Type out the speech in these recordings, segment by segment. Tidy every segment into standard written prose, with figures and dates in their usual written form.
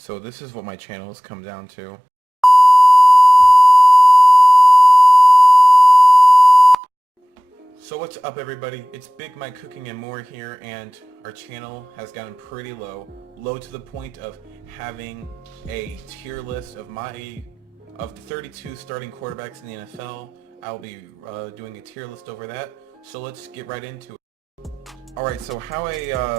So this is what my channel has come down to. So what's up everybody, it's Big Mike Cooking and More here, and our channel has gotten pretty low to the point of having a tier list of the 32 starting quarterbacks in the NFL. I'll be doing a tier list over that, so let's get right into it. Alright, so how a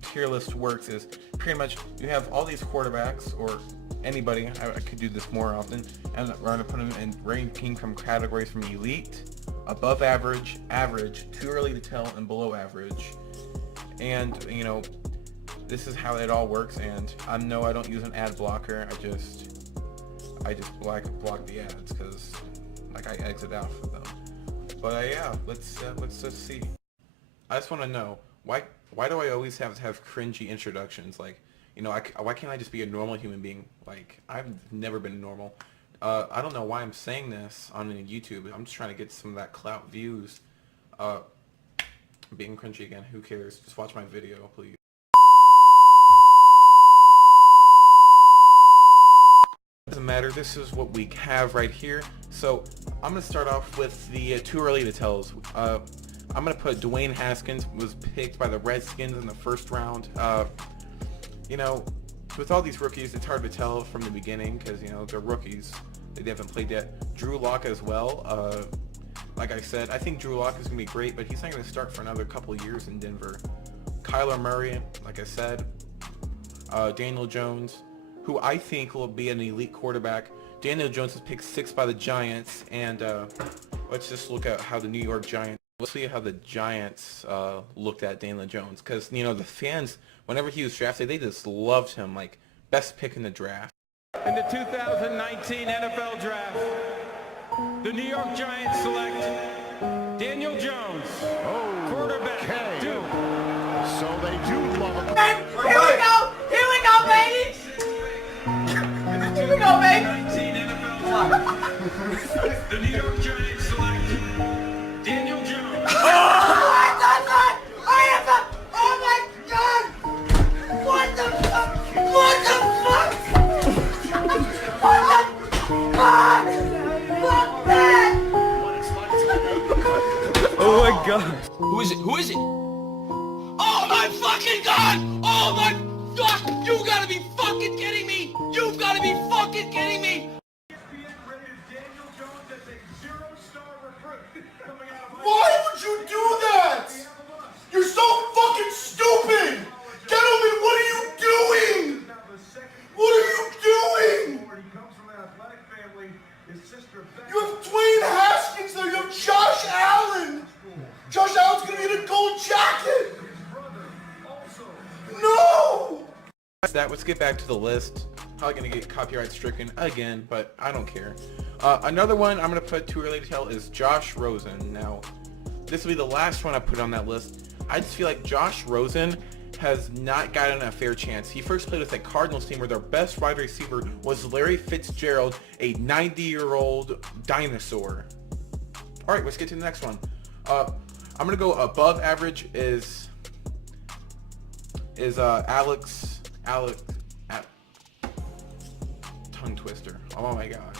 tier list works is pretty much you have all these quarterbacks, or anybody, I could do this more often, and we're going to put them in ranking from categories from elite, above average, average, too early to tell, and below average. And you know, this is how it all works. And I know I don't use an ad blocker. I just block the ads because like I exit out for them. But yeah, let's just see. I just want to know why do I always have to have cringy introductions? Like, you know, why can't I just be a normal human being? Like, I've never been normal. I don't know why I'm saying this on YouTube. I'm just trying to get some of that clout views. Being cringy again, who cares? Just watch my video, please. Doesn't matter, this is what we have right here. So I'm going to start off with the too early to tells. I'm going to put Dwayne Haskins was picked by the Redskins in the first round. You know, with all these rookies, it's hard to tell from the beginning because, you know, they're rookies. They haven't played yet. Drew Lock as well. Like I said, I think Drew Lock is going to be great, but he's not going to start for another couple of years in Denver. Kyler Murray, like I said. Daniel Jones, who I think will be an elite quarterback. Daniel Jones was picked 6th by the Giants, and let's just look at how the New York Giants. We'll see how the Giants looked at Daniel Jones, because, you know, the fans, whenever he was drafted, they just loved him, like, best pick in the draft. In the 2019 NFL Draft, the New York Giants select Daniel Jones, quarterback, Duke. So they do love him. Here we go! Here we go, baby! Here we go, baby! 2019 NFL Draft, the New York Giants select Daniel Jones. Oh my God! What the fuck? What the fuck? What the fuck? Fuck that! Oh my God. Who is it? Who is it? Oh my fucking God! Oh my God! You gotta be fucking kidding me! You've gotta be fucking kidding me! Why would you do that? You're so fucking stupid! Gentlemen, what are you doing? What are you doing? You have Dwayne Haskins there, you have Josh Allen! Josh Allen's gonna be in a gold jacket! No! Let's get back to the list. Probably going to get copyright stricken again, but I don't care. Another one I'm going to put too early to tell is Josh Rosen. Now, this will be the last one I put on that list. I just feel like Josh Rosen has not gotten a fair chance. He first played with a Cardinals team where their best wide receiver was Larry Fitzgerald, a 90-year-old dinosaur. Alright, let's get to the next one. I'm going to go above average is Alex, tongue twister. Oh my God.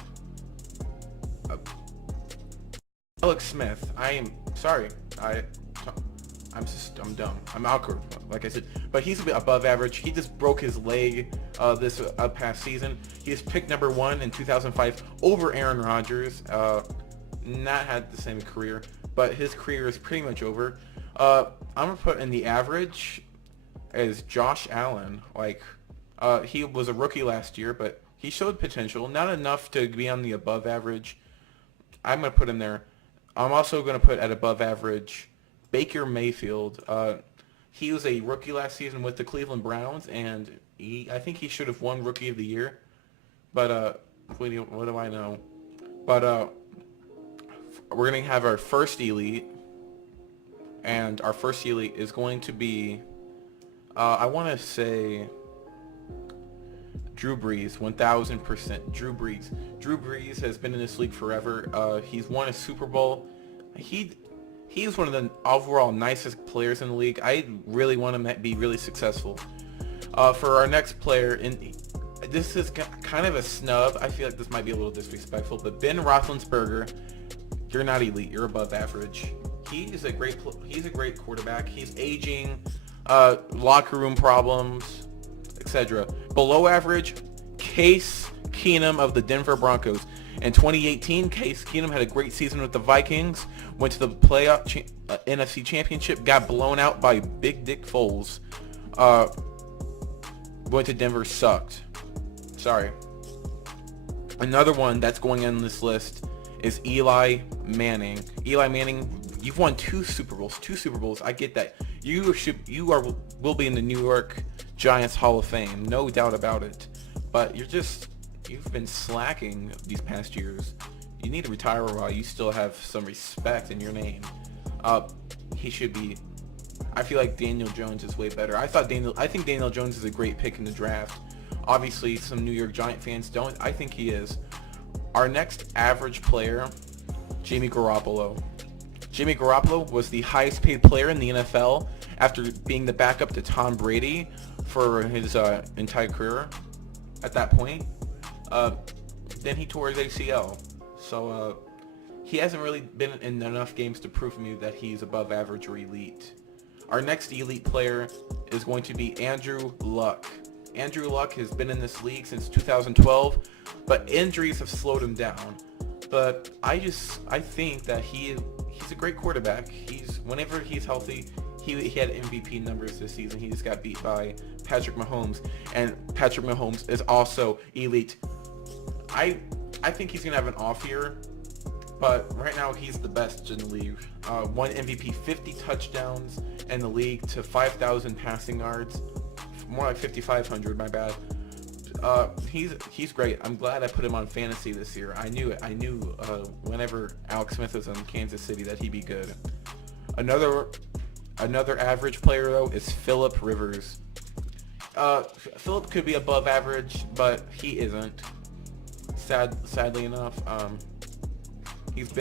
Alex Smith. I am sorry. I'm dumb. I'm awkward, like I said. But he's a bit above average. He just broke his leg this past season. He was picked number 1 in 2005 over Aaron Rodgers. Not had the same career, but his career is pretty much over. I'm gonna put in the average as Josh Allen. Like, he was a rookie last year, but he showed potential. Not enough to be on the above average. I'm going to put him there. I'm also going to put at above average Baker Mayfield. He was a rookie last season with the Cleveland Browns, and I think he should have won Rookie of the Year. But what do I know? But we're going to have our first elite, and our first elite is going to be, I want to say, Drew Brees, 1000%. Drew Brees. Drew Brees has been in this league forever. He's won a Super Bowl. He's one of the overall nicest players in the league. I really want him to be really successful. For our next player, this is kind of a snub. I feel like this might be a little disrespectful, but Ben Roethlisberger, you're not elite. You're above average. He's a great quarterback. He's aging, locker room problems, etc. Below average, Case Keenum of the Denver Broncos. In 2018, Case Keenum had a great season with the Vikings, went to the playoff NFC Championship, got blown out by Big Dick Foles. Went to Denver, sucked. Sorry. Another one that's going on this list is Eli Manning. Eli Manning, you've won 2 Super Bowls. I get that. You will be in the New York Giants Hall of Fame, no doubt about it. But you've been slacking these past years. You need to retire while you still have some respect in your name. He should be. I feel like Daniel Jones is way better. I think Daniel Jones is a great pick in the draft. Obviously, some New York Giant fans don't. I think he is. Our next average player, Jimmy Garoppolo. Jimmy Garoppolo was the highest paid player in the NFL after being the backup to Tom Brady for his entire career at that point. Then he tore his ACL. So he hasn't really been in enough games to prove to me that he's above average or elite. Our next elite player is going to be Andrew Luck. Andrew Luck has been in this league since 2012, but injuries have slowed him down. But I think that he's a great quarterback. Whenever he's healthy, he had MVP numbers this season. He just got beat by Patrick Mahomes, and Patrick Mahomes is also elite. I think he's gonna have an off year, but right now he's the best in the league. Won MVP, 50 touchdowns in the league to 5,000 passing yards. More like 5,500, my bad. He's great. I'm glad I put him on fantasy this year. I knew it. I knew whenever Alex Smith was in Kansas City that he'd be good. Another average player though is Phillip Rivers. Phillip could be above average, but he isn't. Sadly enough, he's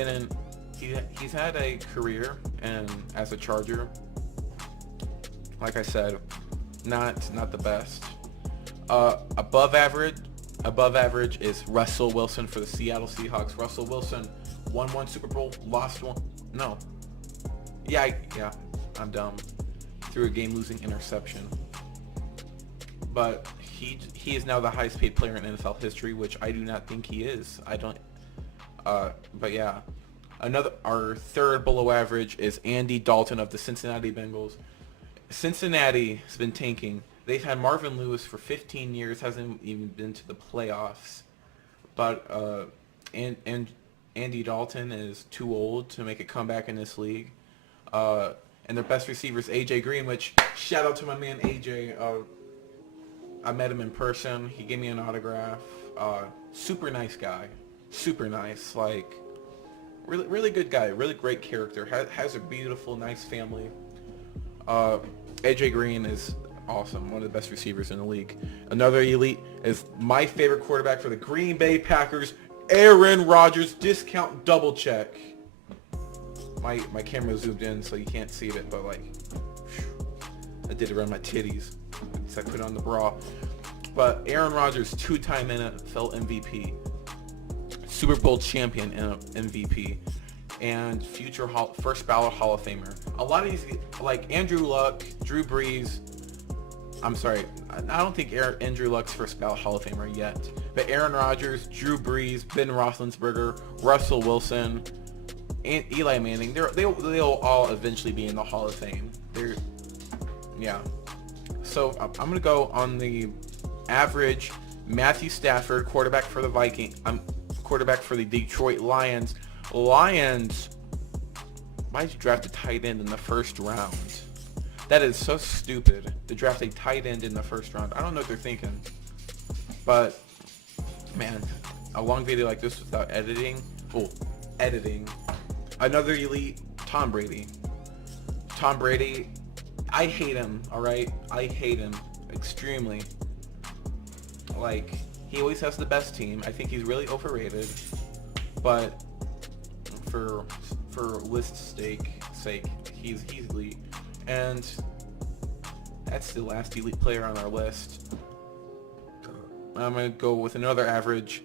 had a career as a Charger. Like I said, not the best. Above average is Russell Wilson for the Seattle Seahawks. Russell Wilson won 1 Super Bowl, lost one. No. Yeah, I'm dumb. Threw a game-losing interception. But he is now the highest paid player in NFL history, which I do not think he is. I don't. But yeah. Our third below average is Andy Dalton of the Cincinnati Bengals. Cincinnati has been tanking. They've had Marvin Lewis for 15 years, hasn't even been to the playoffs. But and Andy Dalton is too old to make a comeback in this league. And their best receiver is AJ Green, which shout out to my man AJ. I met him in person. He gave me an autograph. Super nice guy. Super nice. Like really good guy. Really great character. Has a beautiful, nice family. AJ Green is awesome. One of the best receivers in the league. Another elite is my favorite quarterback for the Green Bay Packers, Aaron Rodgers. Discount double check. My camera zoomed in so you can't see it, but like I did it around my titties. So I put on the bra. But Aaron Rodgers, 2-time NFL MVP, Super Bowl champion MVP, and future first ballot Hall of Famer. A lot of these, like Andrew Luck, Drew Brees. I'm sorry, I don't think Andrew Luck's first ballot Hall of Famer yet. But Aaron Rodgers, Drew Brees, Ben Roethlisberger, Russell Wilson, and Eli Manning, they'll all eventually be in the Hall of Fame. Yeah. So I'm gonna go on the average. Matthew Stafford, quarterback for the quarterback for the Detroit Lions. Lions. Why did you draft a tight end in the first round? That is so stupid to draft a tight end in the first round. I don't know what they're thinking. But man, a long video like this without editing. Oh, editing. Another elite, Tom Brady. Tom Brady. I hate him, alright? I hate him extremely. Like, he always has the best team. I think he's really overrated. But for list's sake, he's elite. And That's the last elite player on our list. I'm going to go with another average.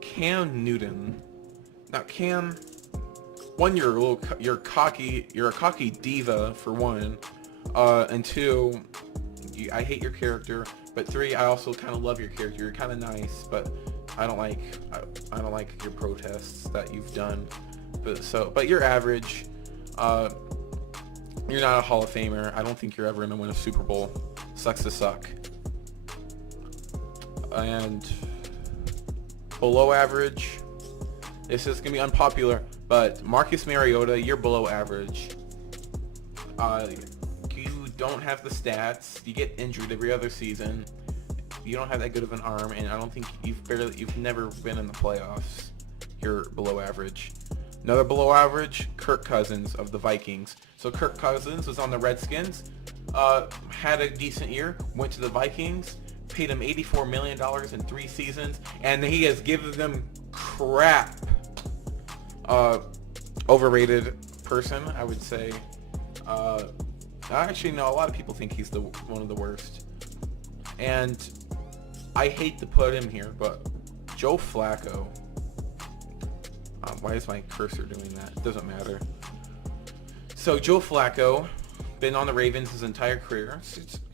Cam Newton. Now, Cam, one, you're a cocky diva, for one. And two, I hate your character. But three, I also kind of love your character. You're kind of nice, but I don't like your protests that you've done. But you're average. You're not a Hall of Famer. I don't think you're ever going to win a Super Bowl. Sucks to suck. And below average, this is going to be unpopular, but Marcus Mariota, you're below average. You don't have the stats. You get injured every other season. You don't have that good of an arm, and I don't think you've never been in the playoffs. You're below average. Another below average, Kirk Cousins of the Vikings. So Kirk Cousins was on the Redskins, had a decent year, went to the Vikings, paid him $84 million in 3 seasons, and he has given them crap. Overrated person, I would say. Actually, no, a lot of people think he's one of the worst. And I hate to put him here, but Joe Flacco. Why is my cursor doing that? It doesn't matter. So Joe Flacco, been on the Ravens his entire career.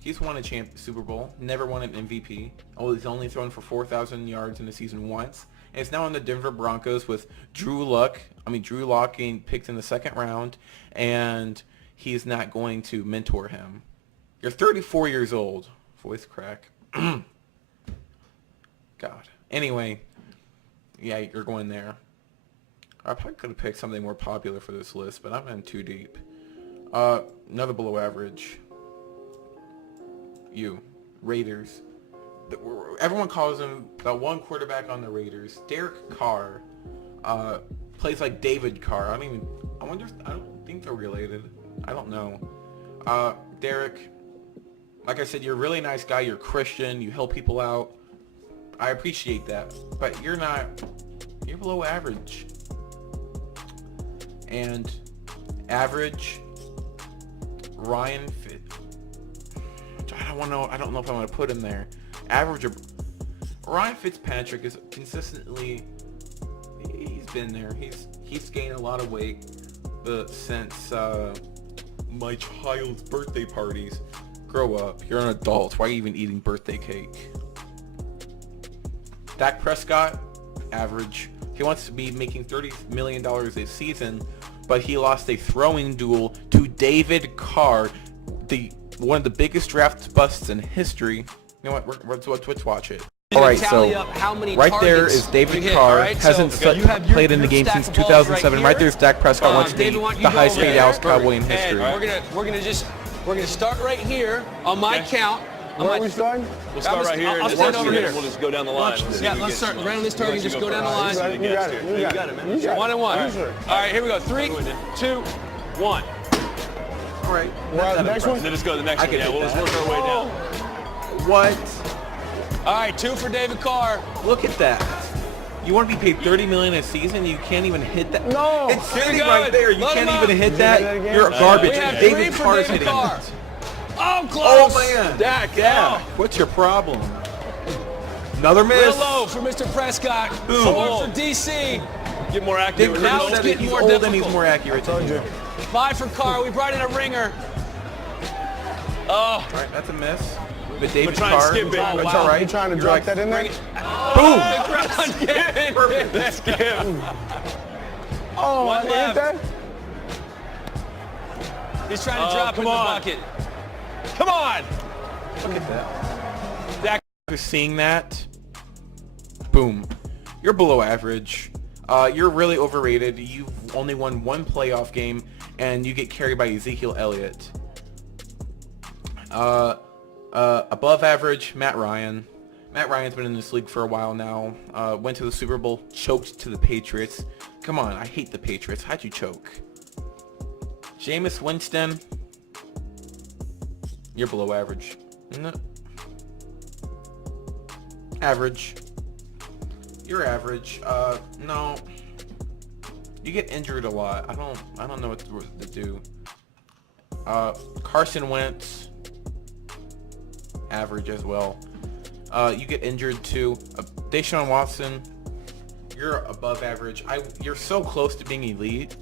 He's won a Super Bowl, never won an MVP. He's only thrown for 4,000 yards in a season once. And is now on the Denver Broncos with Drew Lock getting picked in the 2nd round, and he's not going to mentor him. You're 34 years old. Voice crack. God. Anyway, yeah, you're going there. I probably could have picked something more popular for this list, but I'm in too deep. Another below average. Raiders. Everyone calls him the one quarterback on the Raiders. Derek Carr plays like David Carr. I don't think they're related. I don't know. Derek, like I said, you're a really nice guy. You're Christian. You help people out. I appreciate that. But you're below average. And average, Ryan I don't know if I'm going to put him there. Average, Ryan Fitzpatrick is consistently, he's been there. He's gained a lot of weight since my child's birthday parties. Grow up. You're an adult. Why are you even eating birthday cake? Dak Prescott, average. He wants to be making $30 million a season, but he lost a throwing duel to David Carr, one of the biggest draft busts in history. You know what? Let's watch it. All right, so right there is David Carr. Hasn't played in the game since 2007. Right there is Dak Prescott, once the highest paid Dallas Cowboy in history. We're gonna start right here on my count. Where are we starting? We'll start right here. I'll stand over here. We'll just go down the line. Yeah, let's start right on this target. Just go down the line. You got it, man. 1 and 1. All right, here we go. 3, 2, 1. All right. We're on the next one? Then just go to the next one. Yeah, we'll just work our way down. What? All right, 2 for David Carr. Look at that. You want to be paid $30 million a season? You can't even hit that. No. It's sitting right there. You can't even hit that. You're garbage. We have David 3 for Carr's David hitting Carr. it. Oh, close. Oh man. Dak, yeah. What's your problem? Another miss. Real low for Mr. Prescott. Boom. 4 for DC. Get more accurate. Now it's Said getting he's more old difficult. and he's more accurate. Told you. 5 for Carr. We brought in a ringer. Oh. All right, that's a miss. But David try and Carr. skip it. That's Wow. all right. You trying to drop that in there? Boom. Perfect. Let's skip. Oh, One I hit left. that? He's trying to drop in come the on. bucket. Come on. Look at that. Dak. Seeing that. Boom. You're below average. You're really overrated. You've only won 1 playoff game, and you get carried by Ezekiel Elliott. Above average, Matt Ryan. Matt Ryan's been in this league for a while now. Went to the Super Bowl, choked to the Patriots. Come on, I hate the Patriots. How'd you choke? Jameis Winston. You're below average. No. Average. You're average. No. You get injured a lot. I don't know what to do. Carson Wentz. average as well. You get injured too. Deshaun Watson, you're above average. You're so close to being elite.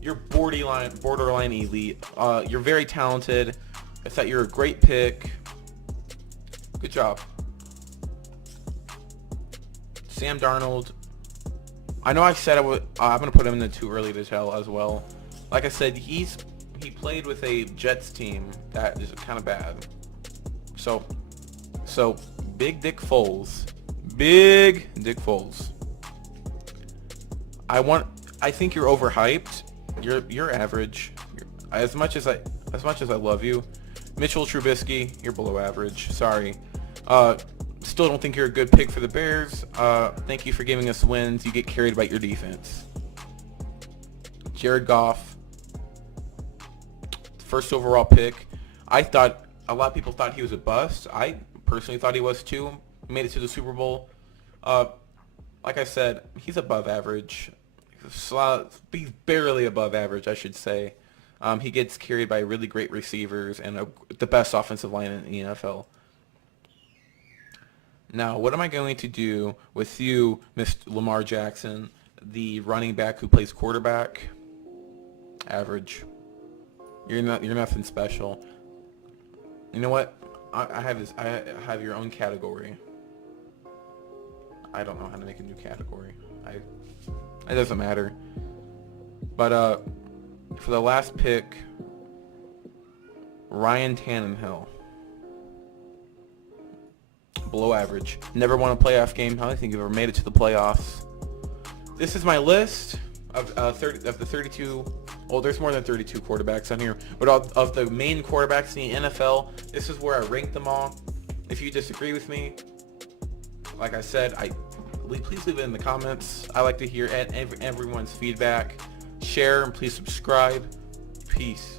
You're borderline elite. You're very talented. I thought you're a great pick. Good job. Sam Darnold. I know I said I'm going to put him in the too early to tell as well. Like I said, he played with a Jets team that is kind of bad. So Big Dick Foles. Big Dick Foles. I think you're overhyped. You're average. As much as I love you, Mitchell Trubisky, you're below average. Sorry. Still don't think you're a good pick for the Bears. Thank you for giving us wins. You get carried by your defense. Jared Goff, first overall pick. I thought a lot of people thought he was a bust. I personally thought he was too. Made it to the Super Bowl. Like I said, he's above average. He's barely above average, I should say. He gets carried by really great receivers and the best offensive line in the NFL. Now, what am I going to do with you, Mr. Lamar Jackson, the running back who plays quarterback? Average. You're nothing special. You know what? I have your own category. I don't know how to make a new category. It doesn't matter. But for the last pick, Ryan Tannehill. Below average. Never won a playoff game. I don't think you've ever made it to the playoffs. This is my list of the 32. Well, there's more than 32 quarterbacks on here, but of the main quarterbacks in the NFL, this is where I rank them all. If you disagree with me, like I said, please leave it in the comments. I like to hear everyone's feedback. Share and please subscribe. Peace.